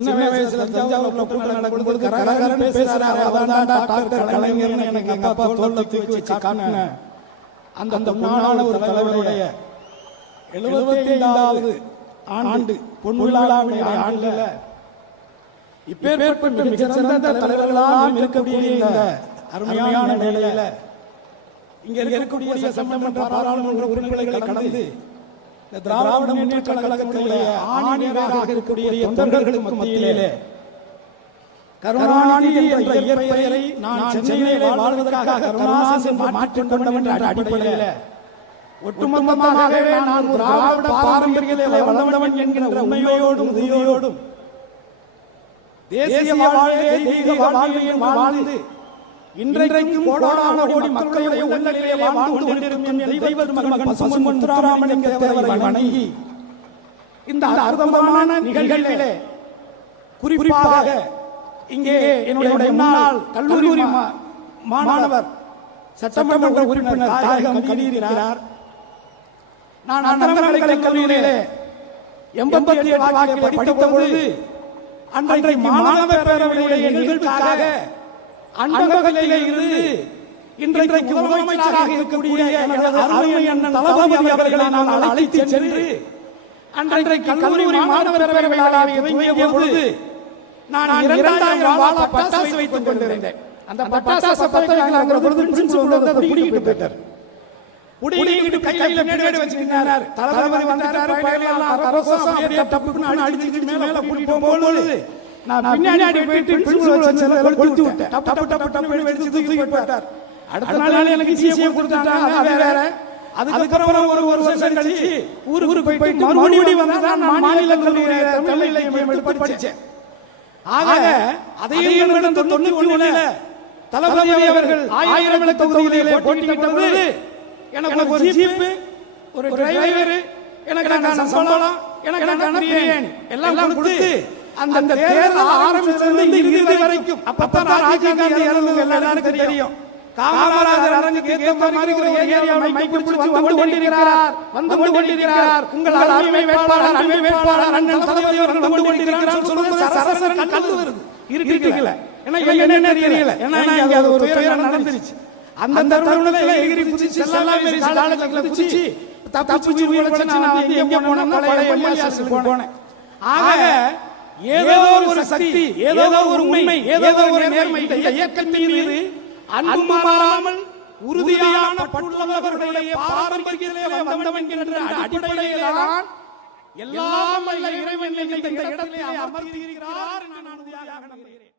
சின்ன வயசுல தஞ்சாவூர்ல கூட்டம் நடக்கும்போது கரகரன்னு பேசுறாரு. அவர்தான் டாக்டர் கலைஞர்னு எனக்கு எங்க அப்பா தோல்ல தூக்கி வச்சு காட்டின அந்த பொன்னான ஒரு தலைவருடைய 75வது ஆண்டு பொன்விழாவுடைய ஆண்டுல இப்பேற்பட்ட மிகச்சிறந்த தலைவர்களால் இருக்கக்கூடிய இந்த அருமையான நிலையில இங்க இருக்கக்கூடிய சட்டமன்ற பாராளுமன்ற உறுப்பினர்களை கடந்து திராவிட முன்னேற்ற கழகத்தினுடைய ஆணிவேராக இருக்கக்கூடிய தொண்டர்களுக்கு மத்தியிலே கருணாநிதி என்ற இயற்பெயரை நான் சென்னையிலே வாழ்வதற்காக கருணாநிதி மாற்றிக் கொண்டவன் என்ற அடிப்படையில ஒட்டுமொத்தமாகவே நான் திராவிட பாரம்பரியத்திலே வளர்ந்தவன் என்கிற உண்மையோடும் உறுதியோடும் தேசிய வாழ்வே தெய்வீக வாழ்வையும் வாழ்ந்து இன்றைக்கும் கோடான கோடி மக்களுடைய உள்ளத்திலே வாழ்ந்து கொண்டிருக்கும் என் தெய்வ மகன் பசும்பொன் முத்துராமலிங்க தேவரை வணங்கி இந்த அற்புதமான நிகழ்வுகளிலே குறிப்பாக இங்கே என்னுடைய முன்னாள் கல்லூரி மாணவர் சட்டமன்ற உறுப்பினர் தாயகம் கலியிருக்கிறார். நான் அண்ணாமலை கல்லூரியிலே 88 வாக்கிலே படித்த பொழுது அன்றைக்கு மாணவர் பேரவையுடைய நிகழ்வுக்காக அன்பகத்திலே இருந்து இன்றைக்கு முதலமைச்சராக இருக்கக்கூடிய எனது அருமை அண்ணன் தளபதி அவர்களை நான் அழைத்து சென்று அன்றைக்கு கல்லூரி மாணவர் பேரவையை துவங்கிய பொழுது நான் 2000 வாழ பட்டாசு வைத்துக் கொண்டிருந்தேன். அந்த பட்டாசு பத்த வைக்கிற பொழுது பிரின்சிபல் வந்து புடிக்கிட்டு போயிட்டார். புடிக்கிட்டு கையில நேரடி வச்சிருந்தார். தளபதி வந்தாரு, பயலாம் அரசோசம் அப்படியே டப்புன்னு அடிச்சிட்டு மேல கூட்டிட்டு போகும்போது நான் பின்னாடி போயிட்டு பிரின்சிபல் வச்சல கொளுத்தி விட்டேன். டப்பு வெடிச்சு தூக்கி போட்டார். அடுத்த நாள் எனக்கு ஜிஎம் கொடுத்தாங்க. அது வேற. அதுக்கப்புறம் ஒரு வருஷம் கழிச்சு ஊருக்கு போயிட்டு மறுபடியும் வந்து தான் நான் மாநில கல்லூரியில தமிழ் இலக்கியம் எடுத்து படிச்சேன். ஆக அதையும் கடந்த 91ல தளபதி அவர்கள் 1000 விளக்கு தொகுதியிலே போட்டியிட்ட பொழுது எனக்கு ஒரு ஜீப், ஒரு டிரைவர், எனக்கு சம்பளம், எனக்கு பிரியாணி எல்லாம் கொடுத்து அந்த தேர்தல் ஆரம்பிச்சதிலிருந்து இறுதி வரைக்கும் அப்பதான் ராஜீவ் காந்தி இறந்தது எல்லாருக்கும் தெரியும். காமராஜர் அரங்குக்கு ஏற்ற மாதிரி ஒரு ஏரியாவை மைக் பிடிச்சு வந்து கொண்டிருக்கிறார். உங்கள் அருமை வேட்பாளர் அண்ணன் தளபதி அவர்கள் வந்து கொண்டிருக்கிறார் சொல்றது சரசரன் கல்லு வருது இருக்கீங்களா? ஏன்னா என்ன தெரியல. ஏன்னா இங்க அது ஒரு துயரம் நடந்துருச்சு. அந்த தருணத்துல எகிரி குதிச்சு எல்லாமே காலத்துல குதிச்சு தப்பிச்சு உயிரிழச்சு நான் வந்து எங்க போனேன்னா பழைய எம்எல்ஏஸ்க்கு போனேன். ஆக ஏதோ ஒரு சக்தி, ஏதோ ஒரு உண்மை, ஏதோ ஒரு நேர்மை இந்த இயக்கத்தின் மீது அன்பு மாறாமல் உறுதியான பற்றுள்ளவர்களுடைய பாரம்பரியத்திலே வந்தவன் என்ற அடிப்படையில்தான் எல்லாம் வல்ல இறைவன் இந்த இடத்திலே அமர்ந்திருக்கிறார் என்று நான் உறுதியாக நம்புகிறேன்.